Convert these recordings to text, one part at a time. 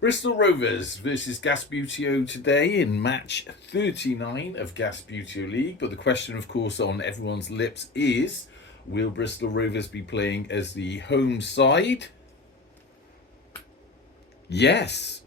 Bristol Rovers versus Gasbbuteo today in match 39 of Gasbbuteo League. But the question, of course, on everyone's lips is, will Bristol Rovers be playing as the home side? Yes.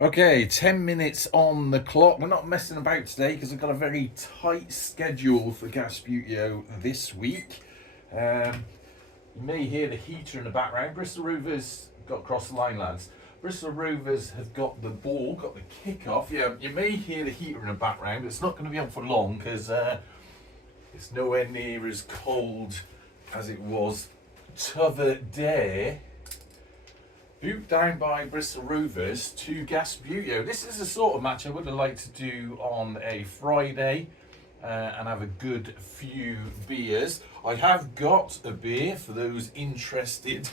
Okay, 10 minutes on the clock. We're not messing about today because we've got a very tight schedule for Gasbbuteo this week. You may hear the heater in the background. Bristol Rovers got across the line, lads. Bristol Rovers have got the ball, got the kick-off. Yeah, you may hear the heater in the background. It's not going to be on for long because it's nowhere near as cold as it was t'other day. Boot down by Bristol Rovers to Gasbbuteo. This is the sort of match I would have liked to do on a Friday and have a good few beers. I have got a beer for those interested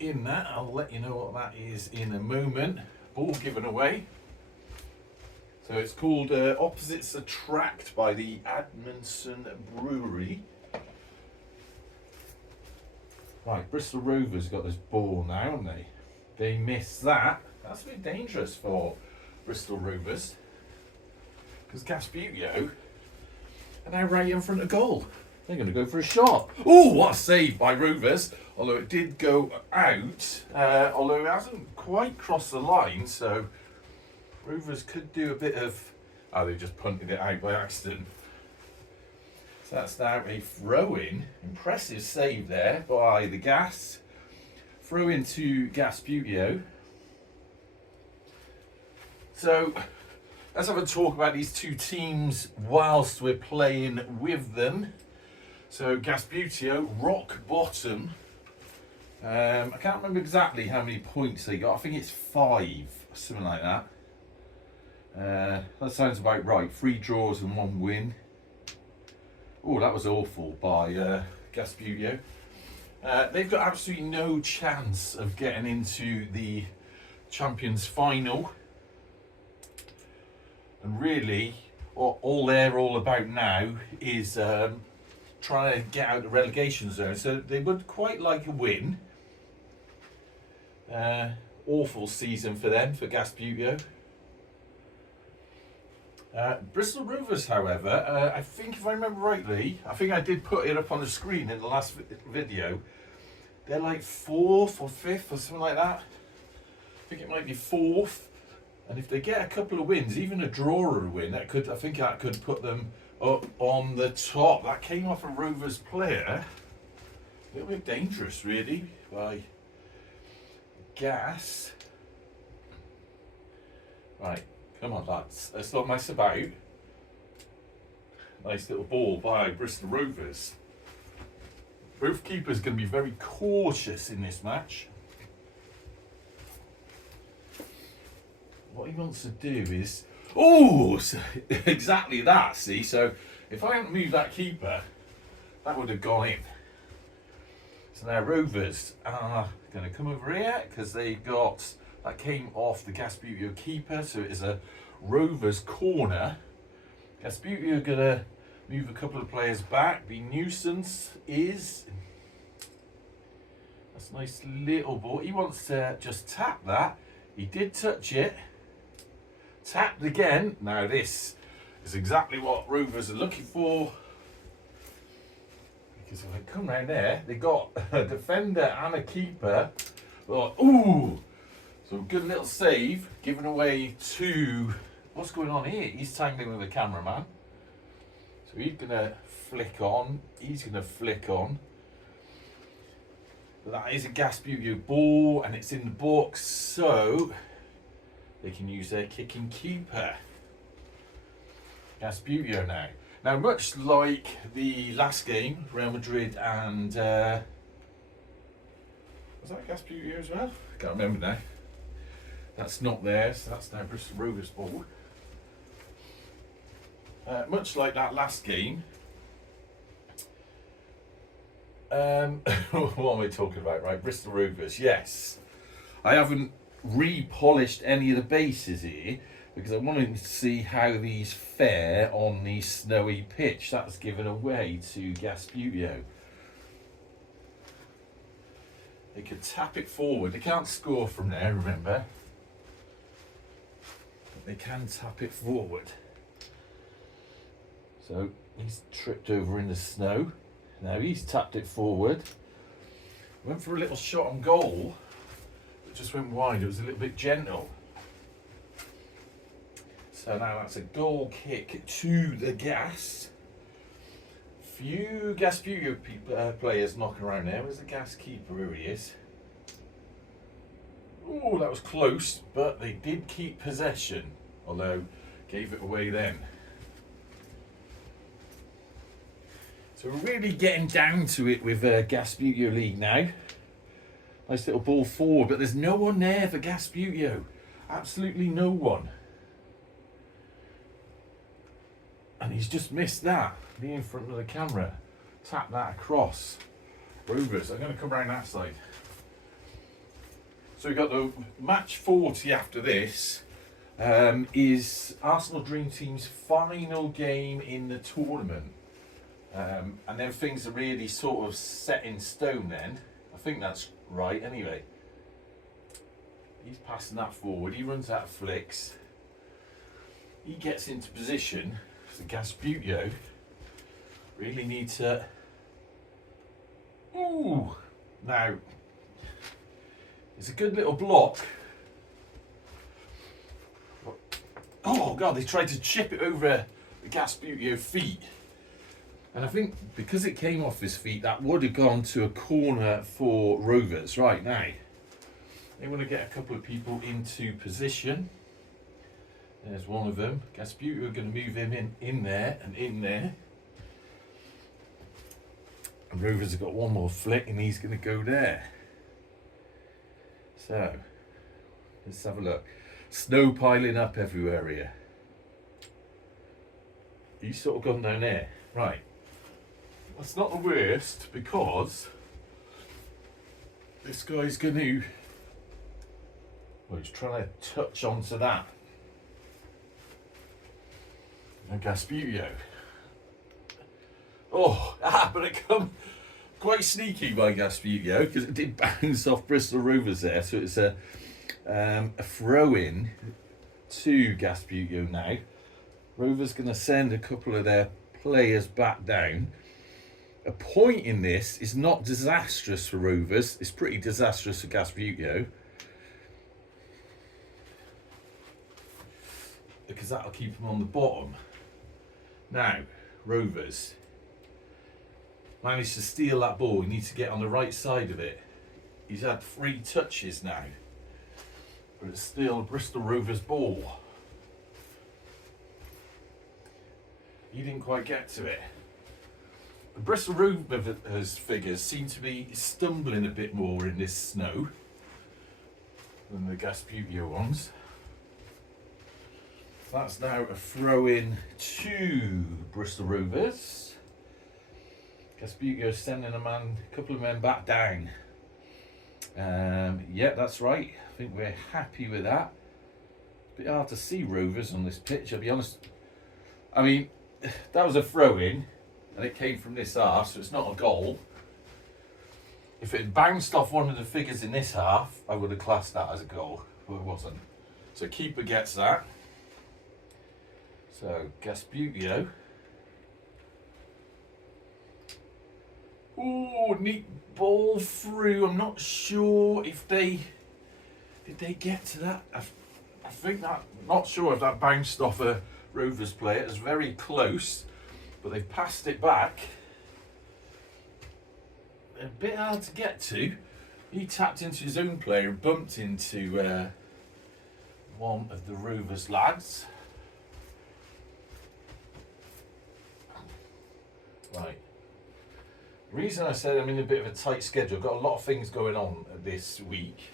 in that. I'll let you know what that is in a moment. All given away. So it's called Opposites Attract by the Admonson Brewery. Right, Bristol Rovers got this ball now, haven't they? They miss that. That's a bit dangerous for Bristol Rovers. Because Gasbbuteo are now right in front of goal. They're going to go for a shot. Oh, what a save by Rovers. Although it did go out. Although it hasn't quite crossed the line. So Rovers could do a bit of... Oh, they just punted it out by accident. So that's now a throw-in. Impressive save there by the Gas. Throw into Gasbbuteo. So let's have a talk about these two teams whilst we're playing with them. So Gasbbuteo, rock bottom. I can't remember exactly how many points they got. I think it's 5, something like that. That sounds about right. 3 draws and 1 win. Oh, that was awful by Gasbbuteo. They've got absolutely no chance of getting into the Champions final. And really, all they're all about now is trying to get out of the relegation zone. So they would quite like a win. Awful season for them, for Gasbbuteo. Bristol Rovers, however, I think if I remember rightly, I think I did put it up on the screen in the last video. They're like 4th or 5th or something like that. I think it might be 4th. And if they get a couple of wins, even a draw or a win, I think that could put them up on the top. That came off a Rovers player. A little bit dangerous, really, by Gas. Right. Come on, lads. Let's not mess about. Nice little ball by Bristol Rovers. Both keepers going to be very cautious in this match. What he wants to do is... Oh! Exactly that, see? So, if I hadn't moved that keeper, that would have gone in. So now Rovers are going to come over here because they got... That came off the Gasbbuteo keeper, so it is a Rovers corner. Gasbbuteo are going to move a couple of players back. The nuisance is... That's a nice little ball. He wants to just tap that. He did touch it. Tapped again. Now this is exactly what Rovers are looking for. Because if I come round there, they got a defender and a keeper. Oh, ooh! So good little save, giving away to... What's going on here? He's tangling with the cameraman. So he's going to flick on. He's going to flick on. But that is a Gasbbuteo ball and it's in the box. So they can use their kicking keeper. Gasbbuteo now. Now much like the last game, Real Madrid and... was that Gasbbuteo as well? I can't remember now. That's not there, so that's now Bristol Rovers' ball. Much like that last game, what am I talking about? Right, Bristol Rovers. Yes, I haven't repolished any of the bases here because I wanted to see how these fare on the snowy pitch. That's given away to Gasbbuteo. They could tap it forward. They can't score from there, remember? But they can tap it forward. So he's tripped over in the snow. Now he's tapped it forward. Went for a little shot on goal. It just went wide. It was a little bit gentle. So now that's a goal kick to the Gas. Few Gasbbuteo players knocking around there. Where's the Gas keeper? Here he is. Oh, that was close, but they did keep possession, although gave it away then. So we're really getting down to it with Gasbbuteo League now. Nice little ball forward, but there's no one there for Gasbbuteo. Absolutely no one. And he's just missed that. Be in front of the camera. Tap that across. Rovers. I'm going to come around that side. So we've got the match 40 after this. Is Arsenal Dream Team's final game in the tournament. And then things are really sort of set in stone then. I think that's right anyway. He's passing that forward. He runs out of flicks. He gets into position. So Gasbbuteo really need to... Ooh! Now, it's a good little block. Oh God, they tried to chip it over the Gasbbuteo feet. And I think because it came off his feet, that would have gone to a corner for Rovers. Right, now, they want to get a couple of people into position. There's one of them. Gasbbuteo are going to move him in there and in there. And Rovers have got one more flick and he's going to go there. So, let's have a look. Snow piling up everywhere here. He's sort of gone down there. Right. That's not the worst because this guy's going to... Well, he's trying to touch onto that. And Gasbbuteo. But it come quite sneaky by Gasbbuteo because it did bounce off Bristol Rovers there. So it's a throw-in to Gasbbuteo now. Rovers going to send a couple of their players back down. A point in this is not disastrous for Rovers. It's pretty disastrous for Gasbbuteo. Because that'll keep them on the bottom. Now, Rovers managed to steal that ball. He needs to get on the right side of it. He's had 3 touches now. But it's still Bristol Rovers' ball. He didn't quite get to it. The Bristol Rovers figures seem to be stumbling a bit more in this snow than the Gasbbuteo ones. That's now a throw-in to Bristol Rovers. Gasbbuteo sending a couple of men back down. Yeah, that's right. I think we're happy with that. It's a bit hard to see Rovers on this pitch, I'll be honest. I mean, that was a throw-in, and it came from this half, so it's not a goal. If it had bounced off one of the figures in this half, I would have classed that as a goal, but it wasn't. So keeper gets that. So Gasbbuteo. Oh, neat ball through. I'm not sure if did they get to that. I think that. Not sure if that bounced off a Rovers player. It was very close, but they've passed it back. A bit hard to get to. He tapped into his own player and bumped into one of the Rovers lads. Right. The reason I said I'm in a bit of a tight schedule, I've got a lot of things going on this week.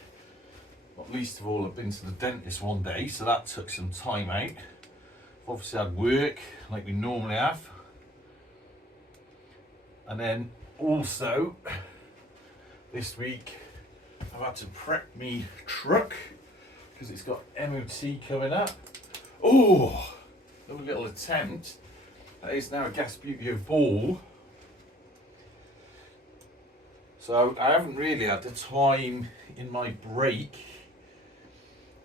Not least of all, I've been to the dentist one day, so that took some time out. I've obviously had work, like we normally have. And then Also, this week I've had to prep me truck because it's got MOT coming up. Oh, another little attempt. That is now a Gasbbuteo ball. So I haven't really had the time in my break,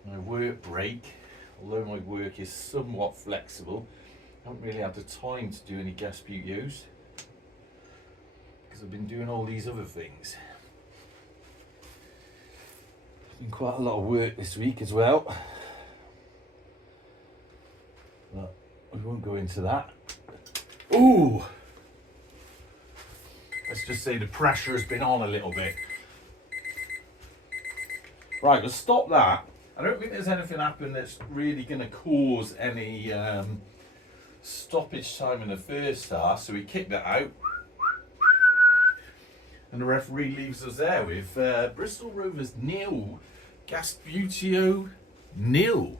my work break, although my work is somewhat flexible, I haven't really had the time to do any Gasbuteos because I've been doing all these other things. It's been quite a lot of work this week as well, but we won't go into that. Ooh! Let's just say the pressure has been on a little bit. Right, let's stop that. I don't think there's anything happened that's really going to cause any stoppage time in the first half, so we kick that out. And the referee leaves us there with Bristol Rovers 0, Gasbbuteo 0.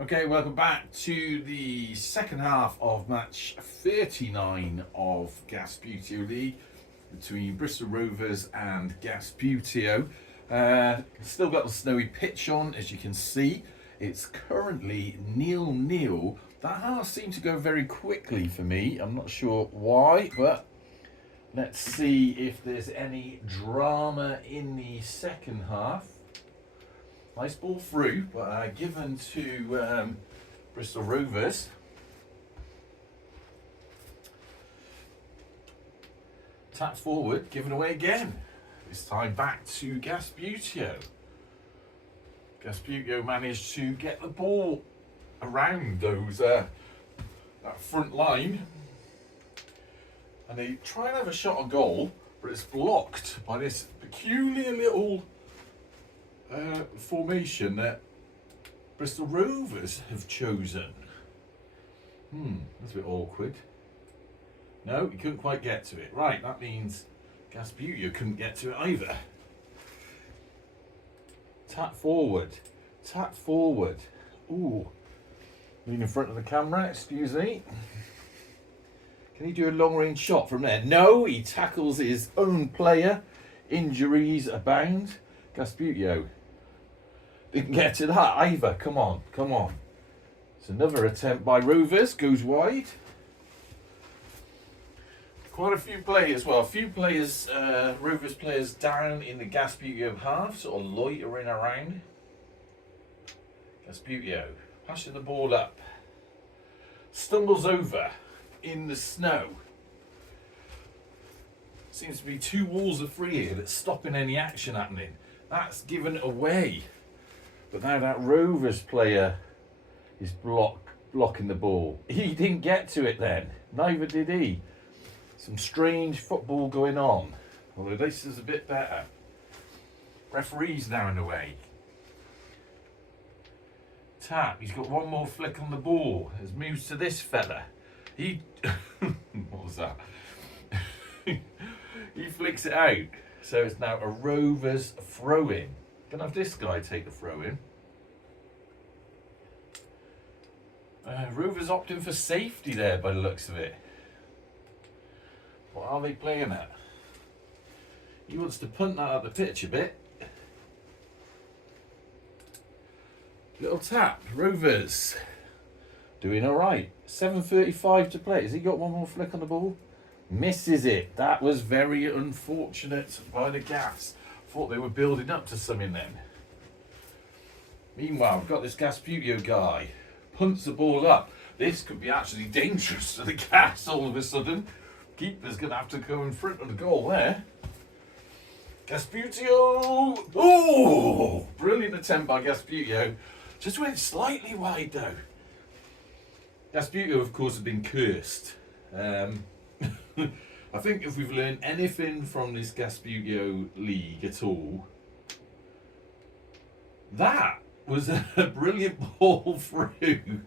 Okay, welcome back to the second half of match 39 of Gasbbuteo League between Bristol Rovers and Gasbbuteo. Still got the snowy pitch on, as you can see. It's currently 0-0. That half seemed to go very quickly for me. I'm not sure why, but let's see if there's any drama in the second half. Nice ball through, but given to Bristol Rovers. Tap forward, given away again. This time back to Gasbbuteo. Gasbbuteo managed to get the ball around those that front line, and they try and have a shot on goal, but it's blocked by this peculiar little formation that Bristol Rovers have chosen. That's a bit awkward. No, he couldn't quite get to it. Right, that means Gasbbuteo couldn't get to it either. Tap forward. Tap forward. Ooh. Lean in front of the camera, excuse me. Can he do a long range shot from there? No, he tackles his own player. Injuries abound. Gasbbuteo didn't get to that either. Come on, come on. It's another attempt by Rovers, goes wide. Quite a few players, well, a few players, Rovers players down in the Gasbbuteo half, sort of loitering around. Gasbbuteo passing the ball up. Stumbles over in the snow. Seems to be two walls of three here that's stopping any action happening. That's given away. But now that Rovers player is blocking the ball. He didn't get to it then. Neither did he. Some strange football going on. Although this is a bit better. Referee's now in the way. Tap. He's got one more flick on the ball. Has moved to this fella. He... what was that? He flicks it out. So it's now a Rovers throw-in. Gonna have this guy take the throw-in. Rovers opting for safety there by the looks of it. What are they playing at? He wants to punt that out the pitch a bit. Little tap. Rovers doing all right. 7:35 to play. Has he got one more flick on the ball? Misses it. That was very unfortunate by the Gas. Thought they were building up to something then. Meanwhile, we've got this Gasbbuteo guy. Punts the ball up. This could be actually dangerous to the Gas all of a sudden. Keeper's going to have to go in front of the goal there. Gasbbuteo! Oh! Brilliant attempt by Gasbbuteo. Just went slightly wide though. Gasbbuteo, of course, have been cursed. I think if we've learned anything from this Gasbbuteo league at all, that was a brilliant ball through.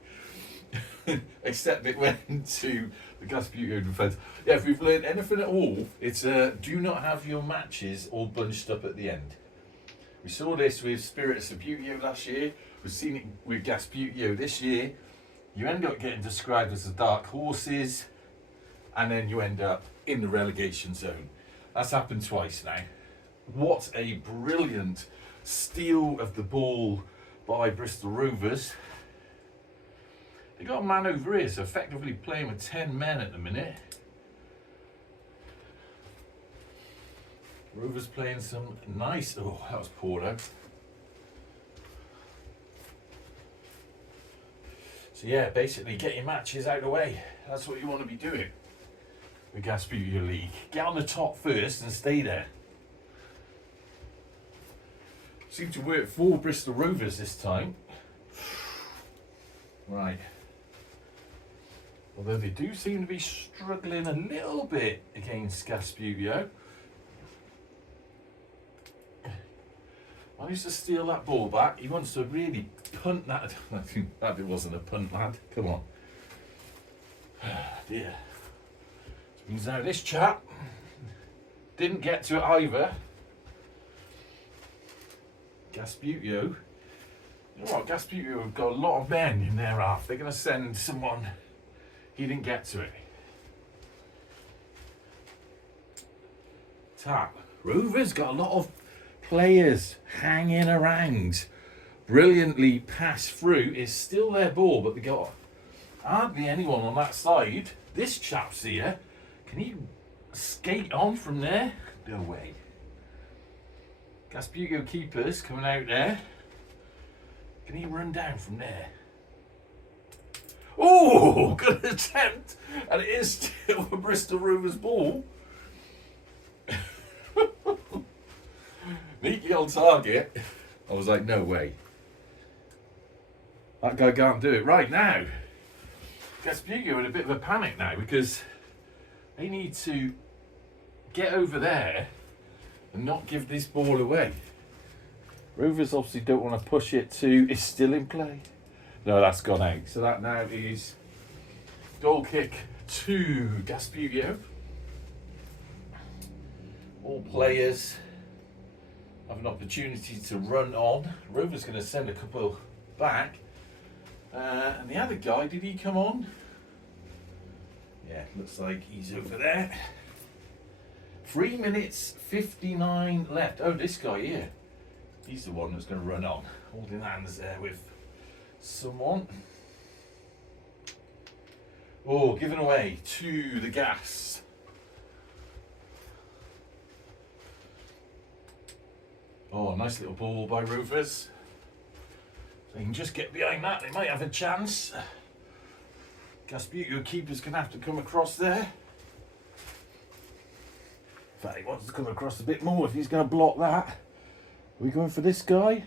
Except it went to the Gasbbuteo defence. Yeah, if we've learned anything at all, it's do not have your matches all bunched up at the end. We saw this with Spirits of Buteo last year. We've seen it with Gasbbuteo this year. You end up getting described as the dark horses. and then you end up in the relegation zone. That's happened twice now. What a brilliant steal of the ball by Bristol Rovers. They got a man over here, so effectively playing with 10 men at the minute. Rovers playing some nice... Oh, that was poured out. So yeah, basically get your matches out of the way. That's what you want to be doing with Gasbbuteo League. Get on the top first and stay there. Seemed to work for Bristol Rovers this time. Right. Although they do seem to be struggling a little bit against Gasbbuteo. Managed to steal that ball back. He wants to really punt that. I think that wasn't a punt, lad. Come on. Dear. Which means now this chap didn't get to it either. Gasbbuteo. You know what? Gasbbuteo have got a lot of men in their half. They're going to send someone. He didn't get to it. Tap. Rovers got a lot of players hanging around. Brilliantly passed through. It's still their ball, but they got hardly anyone on that side. This chap's here. Can he skate on from there? No way. Gasbbuteo keepers coming out there. Can he run down from there? Oh, good attempt. And it is still a Bristol Rovers ball. Neatly on target. I was like, no way. That guy can't do it. Right now, Gasbbuteo in a bit of a panic now because they need to get over there and not give this ball away. Rovers obviously don't want to push it to... It's still in play. No, that's gone out. So that now is goal kick to Gasbbuteo. All players have an opportunity to run on. Rovers going to send a couple back. And the other guy, did he come on? Yeah, looks like he's over there. 3 minutes 59 left. Oh, this guy here. He's the one that's going to run on. Holding hands there with someone. Oh, given away to the Gas. Oh, nice little ball by Rovers. They can just get behind that. They might have a chance. Gasbbuteo keeper's going to have to come across there. In fact, he wants to come across a bit more if he's going to block that. Are we going for this guy?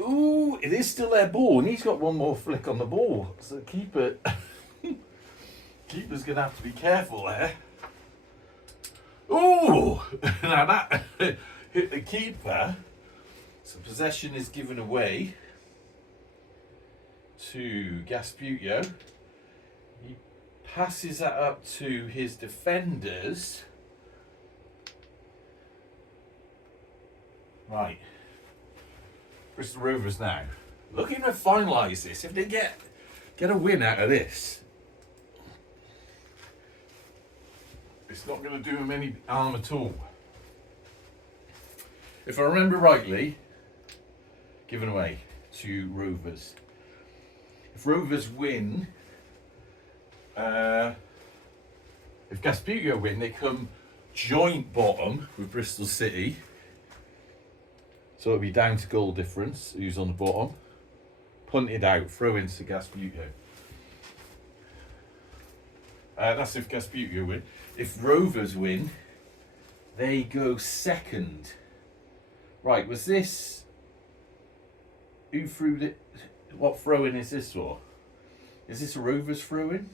Ooh, it is still their ball, and he's got one more flick on the ball. So keeper's going to have to be careful there. Ooh, now that hit the keeper. So possession is given away to Gasbbuteo. He passes that up to his defenders. Right. Bristol Rovers now looking to finalise this. If they get a win out of this, it's not going to do them any harm at all. If I remember rightly, given away to Rovers. If Rovers win, if Gasbbuteo win, they come joint bottom with Bristol City. So it'll be down to goal difference, who's on the bottom. Punted out, throw into Gasbbuteo. That's if Gasbbuteo win. If Rovers win, they go second. Right, was this... Who threw it? What throw-in is this for? Is this a Rovers throw-in?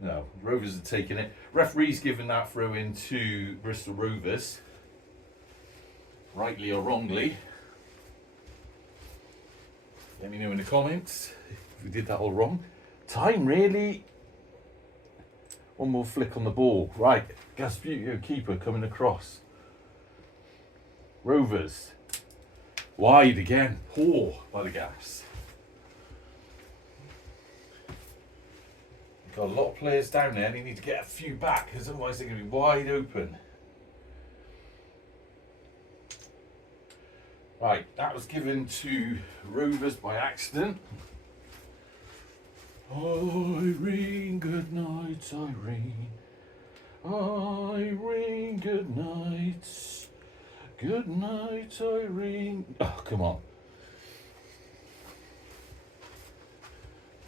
No, Rovers are taking it. Referee's given that throw-in to Bristol Rovers. Rightly or wrongly. Let me know in the comments if we did that all wrong. Time, really? One more flick on the ball. Right, Gasbbuteo keeper coming across. Rovers. Wide again. Poor by the Gas. Got a lot of players down there and you need to get a few back because otherwise they're going to be wide open. Right, that was given to Rovers by accident. Irene, good night, Irene. Irene, good night. Good night, Irene. Oh, come on.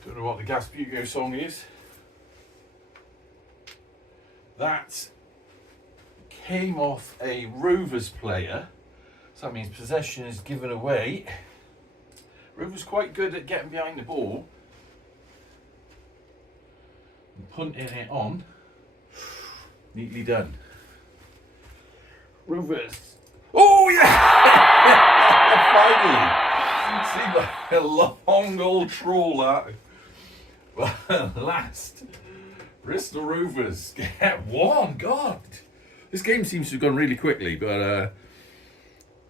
Don't know what the Gasbbuteo song is. That came off a Rovers player. So that means possession is given away. Rovers quite good at getting behind the ball and punting it on. Neatly done. Rovers. Oh yeah! Finally! Seemed like a long old trawl that. Well, last. Bristol Rovers get one. God! This game seems to have gone really quickly, but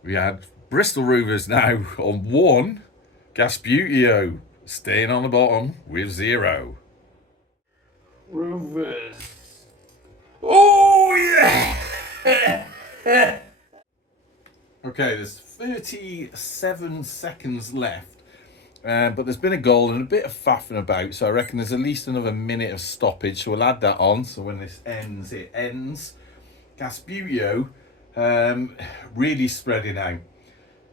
we had Bristol Rovers now on 1. Gasbbuteo staying on the bottom with 0. Rovers. Oh yeah! Okay, there's 37 seconds left. But there's been a goal and a bit of faffing about, so I reckon there's at least another minute of stoppage. So we'll add that on. So when this ends, it ends. Gasbbuteo really spreading out.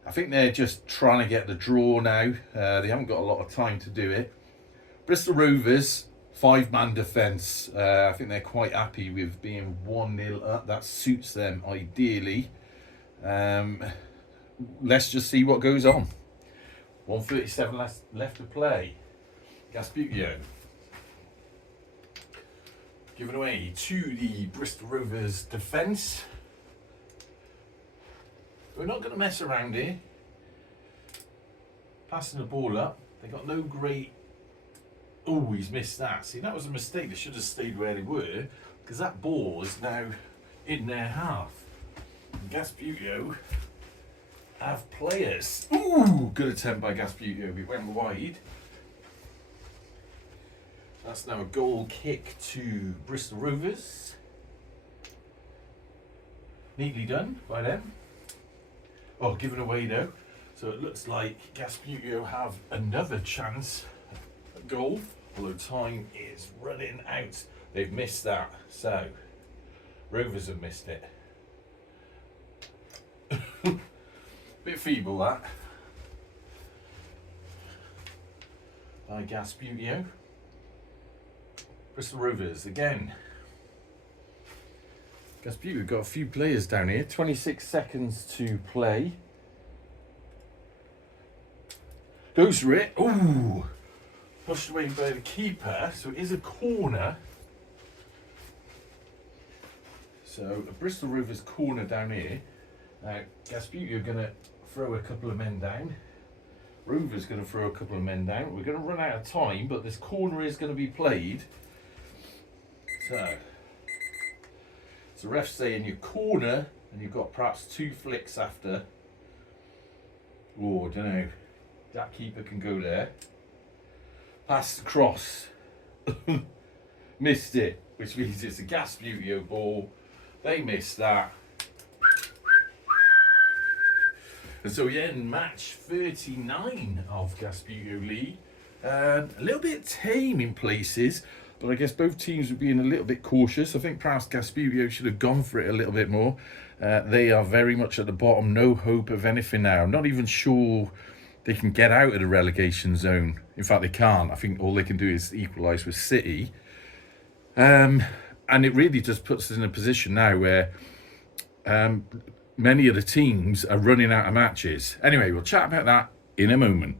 I think they're just trying to get the draw now. They haven't got a lot of time to do it. Bristol Rovers, 5-man defence. I think they're quite happy with being 1-0 up. That suits them ideally. Let's just see what goes on. 1:37 left to play. Gasbbuteo given away to the Bristol Rovers defence. We're not going to mess around here. Passing the ball up. They got no great... Oh, he's missed that. See, that was a mistake. They should have stayed where they were because that ball is now in their half. And Gasbbuteo have players. Ooh, good attempt by Gasbbuteo. We went wide. That's now a goal kick to Bristol Rovers. Neatly done by them. Oh, given away though. So it looks like Gasbbuteo have another chance at goal. Although time is running out. They've missed that. So, Rovers have missed it. Bit feeble that. By Gasbbuteo. Bristol Rovers again. Gasbbuteo got a few players down here. 26 seconds to play. Goes for it. Ooh! Pushed away by the keeper. So it is a corner. So a Bristol Rovers corner down here. Now Gasbbuteo are going to throw a couple of men down. Rovers going to throw a couple of men down. We're going to run out of time, but this corner is going to be played. So the ref's saying your corner, and you've got perhaps 2 flicks after. Oh, I don't know. That keeper can go there. Pass across. Missed it, which means it's a Gasbbuteo ball. They missed that. And so we end match 39 of Gasbbuteo league. A little bit tame in places, but I guess both teams were being a little bit cautious. I think perhaps Gasbbuteo should have gone for it a little bit more. They are very much at the bottom, no hope of anything now. I'm not even sure they can get out of the relegation zone. In fact, they can't. I think all they can do is equalise with City. And it really just puts us in a position now where many of the teams are running out of matches. Anyway, we'll chat about that in a moment.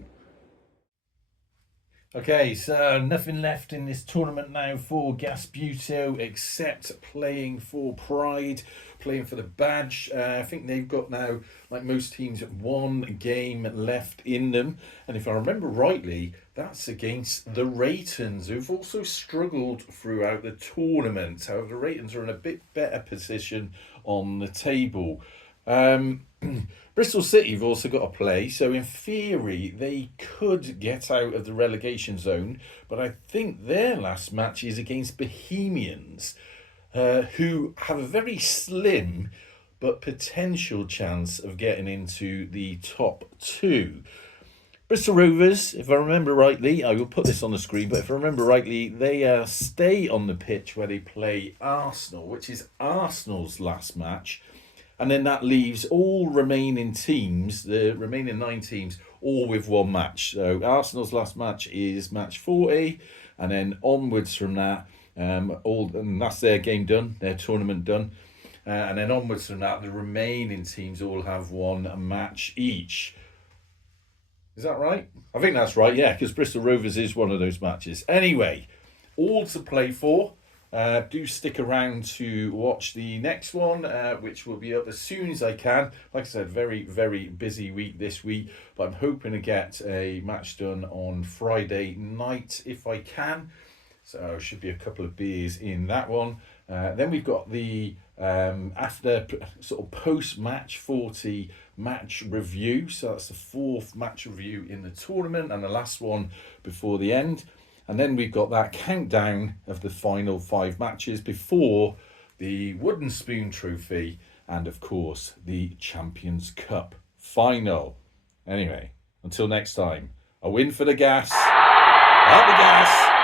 Okay, so nothing left in this tournament now for Gasbbuteo except playing for pride, playing for the badge. I think they've got now, like most teams, 1 game left in them. And if I remember rightly, that's against the Raytons, who've also struggled throughout the tournament. However, the Raytons are in a bit better position on the table. Bristol City have also got to play, so in theory they could get out of the relegation zone, but I think their last match is against Bohemians, who have a very slim but potential chance of getting into the top two. Bristol Rovers, if I remember rightly, I will put this on the screen, but if I remember rightly, they stay on the pitch where they play Arsenal, which is Arsenal's last match. And then that leaves all remaining teams, the remaining 9 teams, all with one match. So Arsenal's last match is match 40, and then onwards from that, and that's their game done, their tournament done. And then onwards from that, the remaining teams all have one match each. Is that right? I think that's right, yeah, because Bristol Rovers is one of those matches. Anyway, all to play for. Do stick around to watch the next one, which will be up as soon as I can. Like I said, very, very busy week this week, but I'm hoping to get a match done on Friday night if I can. So should be a couple of beers in that one. Then we've got the after sort of post-match 40 match review. So that's the 4th match review in the tournament and the last one before the end. And then we've got that countdown of the final 5 matches before the Wooden Spoon Trophy and, of course, the Champions Cup final. Anyway, until next time, a win for the gas. Out the gas.